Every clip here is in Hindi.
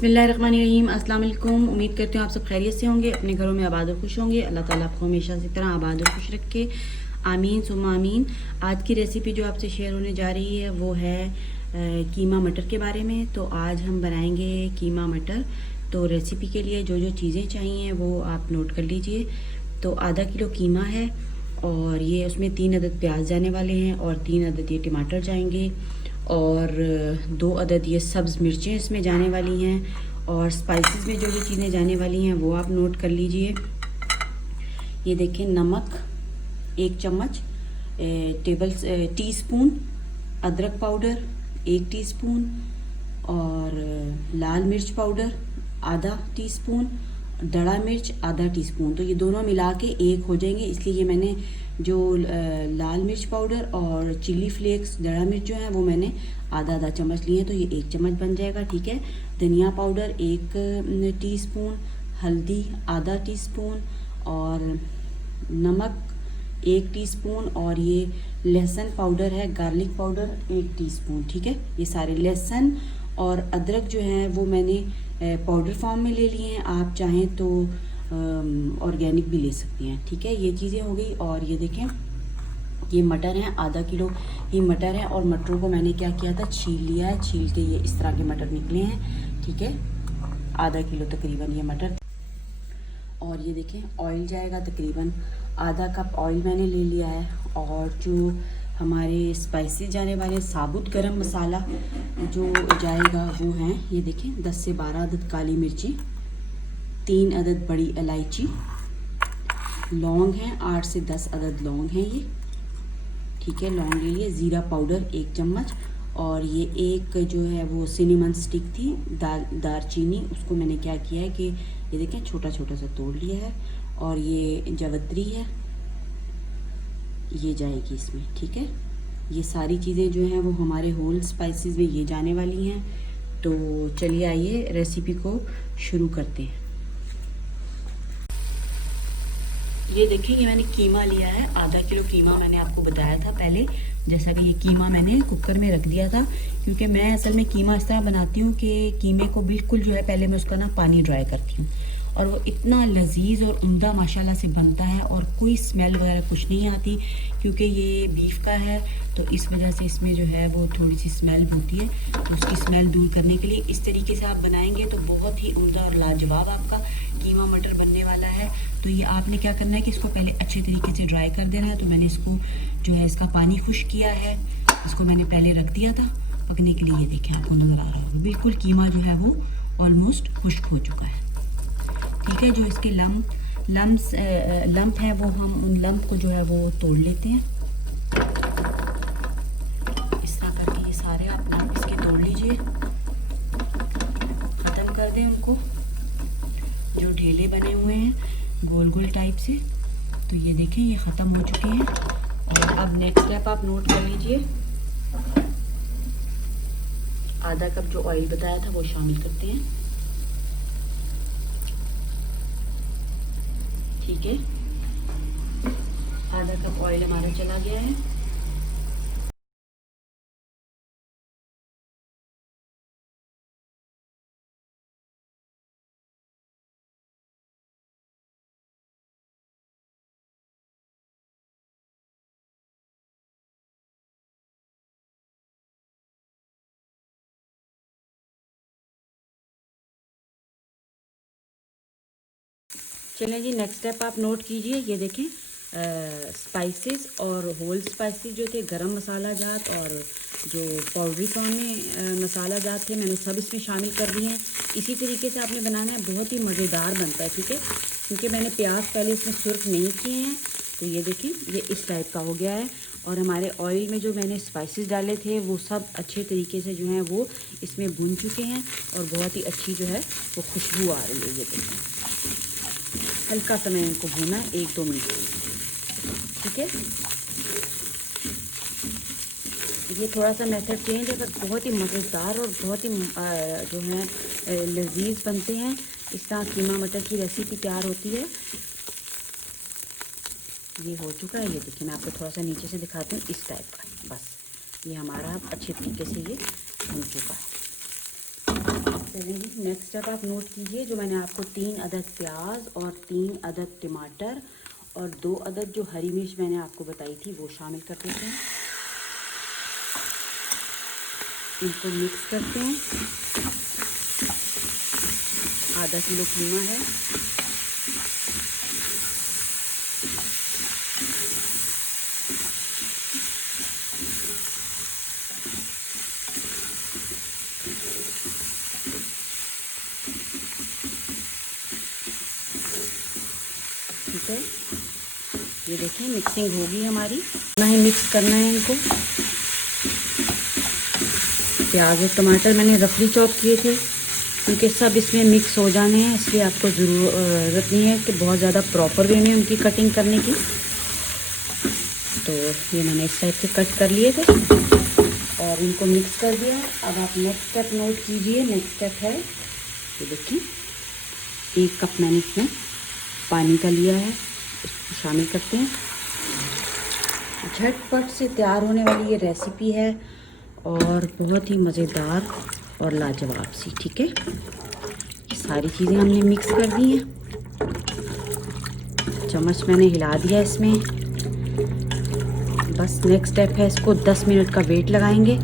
बिस्मिल्लाहिर्रहमानिर्रहीम। अस्सलाम वालेकुम। उम्मीद करती हूँ आप सब खैरियत से होंगे, अपने घरों में आबाद और खुश होंगे। अल्लाह ताला आपको हमेशा इसी तरह आबाद और खुश रखे, आमीन सुम्मा आमीन। आज की रेसिपी जो आपसे शेयर होने जा रही है वो है कीमा मटर के बारे में। तो आज हम बनाएंगे कीमा मटर। तो रेसिपी के लिए जो जो चीज़ें चाहिए वो आप नोट कर लीजिए। तो आधा किलो कीमा है और ये उसमें 3 अदद प्याज जाने वाले हैं और 3 अदद ये टमाटर जाएंगे और 2 अदद ये सब्ज़ मिर्चें इसमें जाने वाली हैं। और स्पाइसेस में जो जो चीज़ें जाने वाली हैं वो आप नोट कर लीजिए। ये देखें, नमक 1 चम्मच, टीस्पून अदरक पाउडर 1 टीस्पून और लाल मिर्च पाउडर आधा टीस्पून, दड़ा मिर्च आधा टीस्पून। तो ये दोनों मिला के एक हो जाएंगे, इसलिए ये मैंने जो लाल मिर्च पाउडर और चिली फ्लेक्स दड़ा मिर्च जो है वो मैंने आधा आधा चम्मच लिए हैं, तो ये 1 चम्मच बन जाएगा। ठीक है। धनिया पाउडर 1 टीस्पून, हल्दी आधा टीस्पून और नमक 1 टीस्पून और ये लहसुन पाउडर है, गार्लिक पाउडर 1 टीस्पून। ठीक है। ये सारे लहसुन और अदरक जो है वो मैंने पाउडर फॉर्म में ले लिए हैं, आप चाहें तो ऑर्गेनिक भी ले सकती हैं। ठीक है। ये चीज़ें हो गई। और ये देखें, ये मटर हैं, आधा किलो ये मटर है और मटरों को मैंने क्या किया था, छील लिया है। छील के ये इस तरह के मटर निकले हैं। ठीक है। आधा किलो तकरीबन ये मटर। और ये देखें, ऑयल जाएगा तकरीबन आधा कप ऑयल मैंने ले लिया है। और जो हमारे स्पाइसेस जाने वाले, साबुत गरम मसाला जो जाएगा वो हैं, ये देखें 10 से 12 अदद काली मिर्ची, 3 अदद बड़ी इलायची, लौंग हैं 8 से 10 अदद लौंग हैं ये। ठीक है, लौंग ले लिए। ज़ीरा पाउडर 1 चम्मच और ये एक जो है वो सिनेमन स्टिक थी दारचीनी, उसको मैंने क्या किया है कि ये देखें छोटा छोटा सा तोड़ लिया है। और ये जावित्री है, ये जाएगी इसमें। ठीक है। ये सारी चीज़ें जो हैं वो हमारे होल स्पाइसेस में ये जाने वाली हैं। तो चलिए आइए रेसिपी को शुरू करते हैं। ये देखिए, ये मैंने कीमा लिया है, आधा किलो कीमा मैंने आपको बताया था पहले। जैसा कि ये कीमा मैंने कुकर में रख दिया था, क्योंकि मैं असल में कीमा इस तरह बनाती हूँ कि कीमे को बिल्कुल जो है पहले मैं उसका ना पानी ड्राई करती हूँ और वो इतना लजीज और उम्दा माशाल्लाह से बनता है और कोई स्मेल वगैरह कुछ नहीं आती, क्योंकि ये बीफ का है तो इस वजह से इसमें जो है वो थोड़ी सी स्मेल होती है। तो उसकी स्मेल दूर करने के लिए इस तरीके से आप बनाएंगे तो बहुत ही उम्दा और लाजवाब आपका कीमा मटर बनने वाला है। तो ये आपने क्या करना है कि इसको पहले अच्छे तरीके से ड्राई कर देना है। तो मैंने इसको जो है इसका पानी खुश्क किया है, इसको मैंने पहले रख दिया था पकने के लिए। ये देखें, आपको नज़र आ रहा होगा बिल्कुल कीमा जो है वो ऑलमोस्ट खुश्क हो चुका है। ठीक है। जो इसके लम्प हैं वो हम उन लम्प को जो है वो तोड़ लेते हैं। इस तरह करके ये सारे आप लम्प इसके तोड़ लीजिए, ख़त्म कर दें उनको, जो ढेले बने हुए हैं गोल गोल टाइप से। तो ये देखें, ये ख़त्म हो चुके हैं। और अब नेक्स्ट स्टेप आप नोट कर लीजिए, आधा कप जो ऑयल बताया था वो शामिल करते हैं। ठीक है, आधा कप ऑयल हमारा चला गया है। चलें जी, नेक्स्ट स्टेप आप नोट कीजिए। ये देखें, स्पाइसेस और होल स्पाइसेस जो थे, गरम मसाला जात और जो पाउडरी फॉर्म में मसाला जात थे, मैंने सब इसमें शामिल कर दिए हैं। इसी तरीके से आपने बनाना है, बहुत ही मज़ेदार बनता है। ठीक है। क्योंकि मैंने प्याज पहले इसमें सुर्ख नहीं किए हैं। तो ये देखें, ये इस टाइप का हो गया है। और हमारे ऑयल में जो मैंने स्पाइसेस डाले थे वो सब अच्छे तरीके से जो हैं वो इसमें भुन चुके हैं और बहुत ही अच्छी जो है वो खुशबू आ रही है। ये देखें, हल्का सा मैंने इनको भूना है 1-2 मिनट। ठीक है। ये थोड़ा सा मेथड चेंज है पर बहुत ही मज़ेदार और बहुत ही जो है लजीज बनते हैं। इस तरह कीमा मटर की रेसिपी तैयार होती है। ये हो चुका है। ये देखिए, मैं आपको थोड़ा सा नीचे से दिखाती हूँ, इस टाइप का। बस ये हमारा अच्छे तरीके से ये भून चुका है। चलिए जी, नेक्स्ट स्टेप आप नोट कीजिए। जो मैंने आपको 3 अदद प्याज और 3 अदद टमाटर और 2 अदद जो हरी मिर्च मैंने आपको बताई थी वो शामिल कर देते हैं। इनको मिक्स करते हैं। आधा किलो कीमा है। ठीक है, ये देखिए मिक्सिंग होगी हमारी। ना ही मिक्स करना है इनको। प्याज और टमाटर मैंने रफली चॉप किए थे क्योंकि सब इसमें मिक्स हो जाने हैं, इसलिए आपको ज़रूरत नहीं है कि बहुत ज़्यादा प्रॉपर वे में उनकी कटिंग करने की। तो ये मैंने इस टाइप से कट कर लिए थे और इनको मिक्स कर दिया। अब आप नेक्स्ट स्टेप नोट कीजिए। नेक्स्ट स्टेप है, ये देखिए 1 कप मैंने इसमें पानी का लिया है, इसको शामिल करते हैं। झटपट से तैयार होने वाली ये रेसिपी है और बहुत ही मज़ेदार और लाजवाब सी। ठीक है, ये सारी चीज़ें हमने मिक्स कर दी हैं। चम्मच मैंने हिला दिया इसमें। बस नेक्स्ट स्टेप है, इसको 10 मिनट का वेट लगाएंगे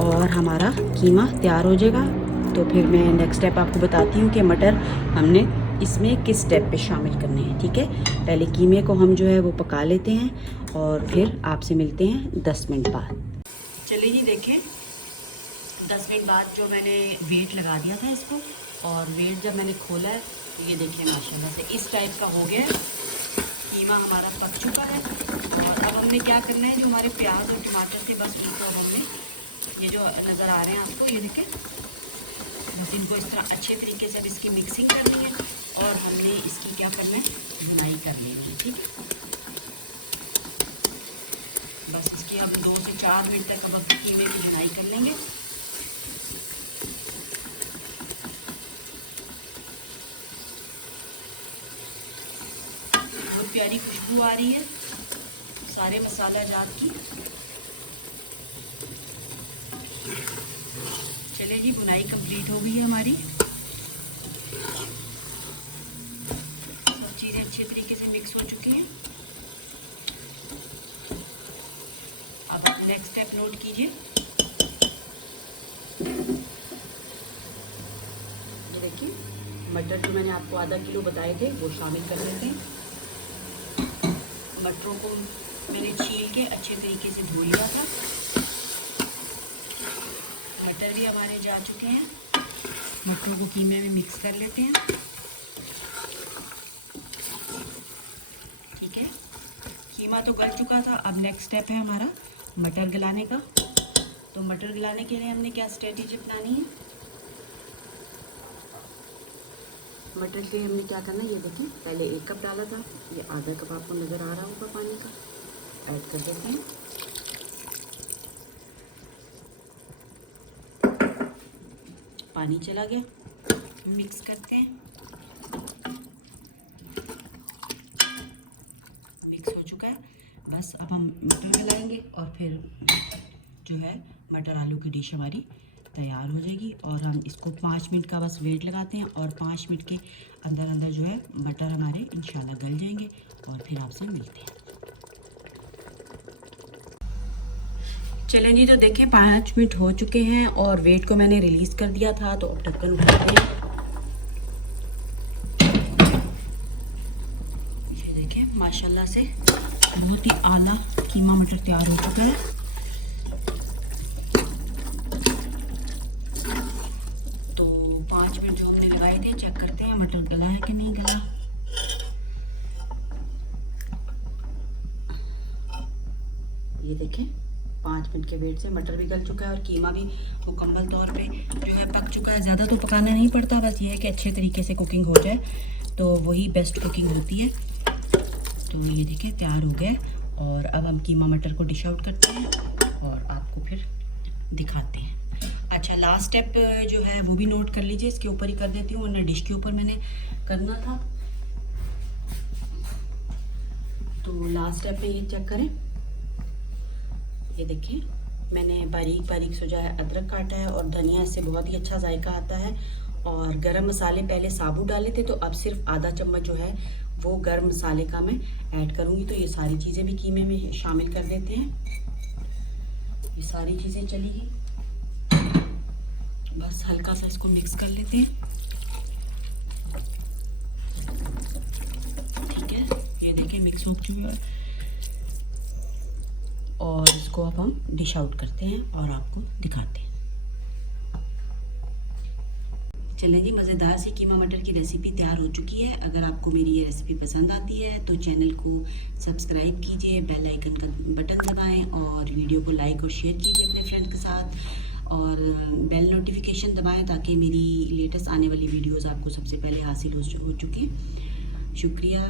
और हमारा कीमा तैयार हो जाएगा। तो फिर मैं नेक्स्ट स्टेप आपको बताती हूँ कि मटर हमने इसमें किस स्टेप पे शामिल करने हैं। ठीक है, पहले कीमे को हम जो है वो पका लेते हैं और फिर आपसे मिलते हैं 10 मिनट बाद। चलिए जी, देखें 10 मिनट बाद जो मैंने वेट लगा दिया था इसको, और वेट जब मैंने खोला है तो ये देखिए माशाल्लाह से इस टाइप का हो गया है। कीमा हमारा पक चुका है। और अब हमने क्या करना है, जो हमारे प्याज और टमाटर थे बस इनको अब हमने, ये जो नज़र आ रहे हैं आपको, ये देखें, बस इनको इस तरह अच्छे तरीके से अब इसकी मिक्सिंग करनी है और हमने इसकी क्या करना है, भुनाई कर लेनी है। ठीक है, बस इसकी हम 2 से 4 मिनट तक अब कीमे की भुनाई कर लेंगे। बहुत प्यारी खुशबू आ रही है सारे मसाला जात की। चलिए जी, भुनाई कंप्लीट हो गई है हमारी। सब चीज़ें अच्छे तरीके से मिक्स हो चुकी हैं। अब नेक्स्ट स्टेप नोट कीजिए। ये देखिए मटर जो मैंने आपको आधा किलो बताए थे वो शामिल कर लेते हैं। मटरों को मैंने छील के अच्छे तरीके से धो लिया था। मटर भी हमारे जा चुके हैं। मटरों को कीमे में मिक्स कर लेते हैं। ठीक है, कीमा तो गल चुका था। अब नेक्स्ट स्टेप है हमारा मटर गलाने का। तो मटर गलाने के लिए हमने क्या स्ट्रेटेजी अपनानी है, मटर के हमने क्या करना है, ये देखें पहले 1 कप डाला था, ये आधा कप आपको नज़र आ रहा होगा पानी का, ऐड कर देते हैं। पानी चला गया, मिक्स करते हैं। मिक्स हो चुका है। बस अब हम मटर गलाएंगे और फिर जो है मटर आलू की डिश हमारी तैयार हो जाएगी। और हम इसको 5 मिनट का बस वेट लगाते हैं और 5 मिनट के अंदर अंदर जो है मटर हमारे इंशाल्लाह गल जाएंगे और फिर आपसे मिलते हैं। चलें जी, तो देखें 5 मिनट हो चुके हैं और वेट को मैंने रिलीज़ कर दिया था। तो अब ढक्कन उठाते हैं। ये देखें माशाल्लाह से बहुत ही आला कीमा मटर तैयार हो चुका है। तो 5 मिनट जो हमने लगाए थे, चेक करते हैं मटर गला है कि नहीं गला। ये देखें 5 मिनट के वेट से मटर भी गल चुका है और कीमा भी मुकम्मल तौर पे जो है पक चुका है। ज़्यादा तो पकाना नहीं पड़ता, बस ये है कि अच्छे तरीके से कुकिंग हो जाए तो वही बेस्ट कुकिंग होती है। तो ये देखिए तैयार हो गया और अब हम कीमा मटर को डिश आउट करते हैं और आपको फिर दिखाते हैं। अच्छा, लास्ट स्टेप जो है वो भी नोट कर लीजिए, इसके ऊपर ही कर देती हूँ वरना डिश के ऊपर मैंने करना था। तो लास्ट स्टेप पे ये चेक करें, ये देखिए मैंने बारीक बारीक जो है अदरक काटा है और धनिया, इससे बहुत ही अच्छा जायका आता है। और गरम मसाले पहले साबुत डाले थे, तो अब सिर्फ आधा चम्मच जो है वो गरम मसाले का मैं ऐड करूँगी। तो ये सारी चीज़ें भी कीमे में शामिल कर देते हैं। ये सारी चीज़ें चली गई, बस हल्का सा इसको मिक्स कर लेते हैं। ठीक है, ये देखिए मिक्स हो चुकी है। और इसको अब हम डिश आउट करते हैं और आपको दिखाते हैं। चलें जी, मज़ेदार सी कीमा मटर की रेसिपी तैयार हो चुकी है। अगर आपको मेरी ये रेसिपी पसंद आती है तो चैनल को सब्सक्राइब कीजिए, बेल आइकन का बटन दबाएं और वीडियो को लाइक और शेयर कीजिए अपने फ्रेंड के साथ, और बेल नोटिफिकेशन दबाएं ताकि मेरी लेटेस्ट आने वाली वीडियोस आपको सबसे पहले हासिल हो चुके। शुक्रिया।